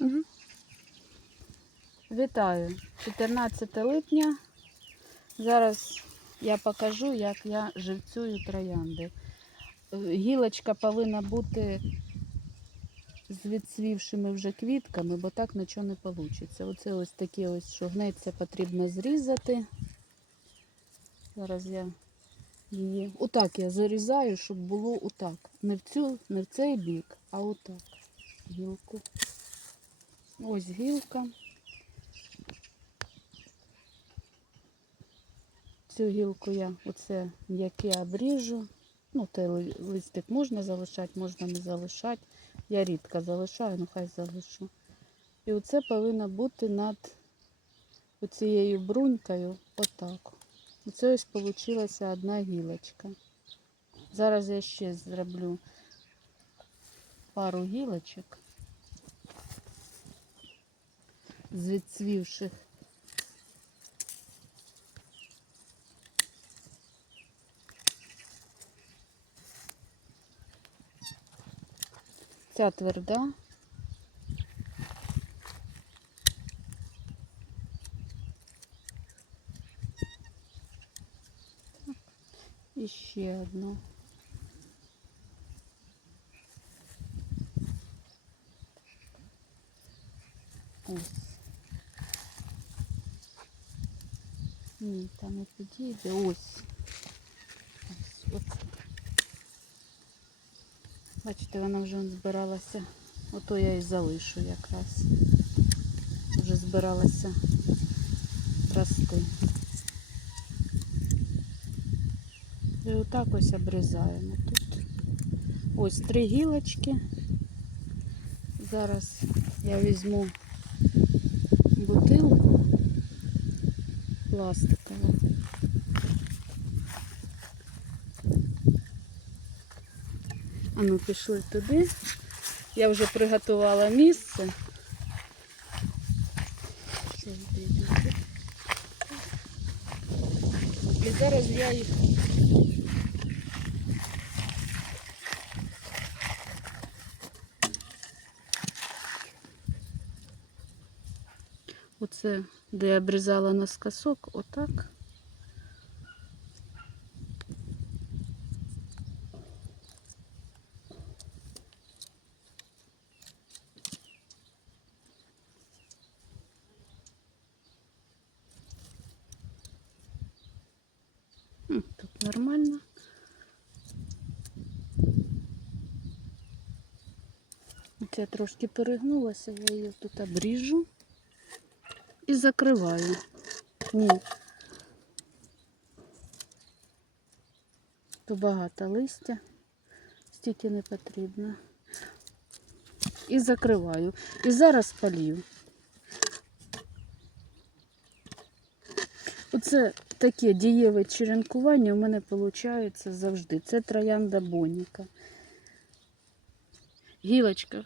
Угу. Вітаю! 14 липня. Зараз я покажу, як я живцюю троянди. Е, Гілочка повинна бути з відцвівшими вже квітками, бо так нічого не вийде. Оце ось такі ось, що гнеться, потрібно зрізати. Зараз я її. Отак я зарізаю, щоб було отак. Не в цю, не в цей бік, а отак. Гілку. Ось гілка. Цю гілку я оце м'яке обріжу. Ну, той листик можна залишати, можна не залишати. Я рідко залишаю, ну хай залишу. І оце повинно бути над оцією брунькою отак. Оце ось вийшла одна гілочка. Зараз я ще зроблю пару гілочок з відцвівших. Ця тверда. І ще одну. Ось. Ні, там не підійде. Ось. Ось. Бачите, вона вже збиралася. Ото я і залишу якраз. Вже збиралася рости. І отак ось обрізаємо тут. Ось три гілочки. Зараз я візьму бутилку пластикову. А ну пішли туди. Я вже приготувала місце. І зараз я їх Оце, де я обрізала наскосок, отак. Тут нормально. Оце трошки перегнулася, я її тут обріжу і закриваю. Ні. То багато листя, стільки не потрібно. І закриваю. І зараз полью. Оце таке дієве черенкування у мене виходить завжди. Це троянда боніка. Гілочка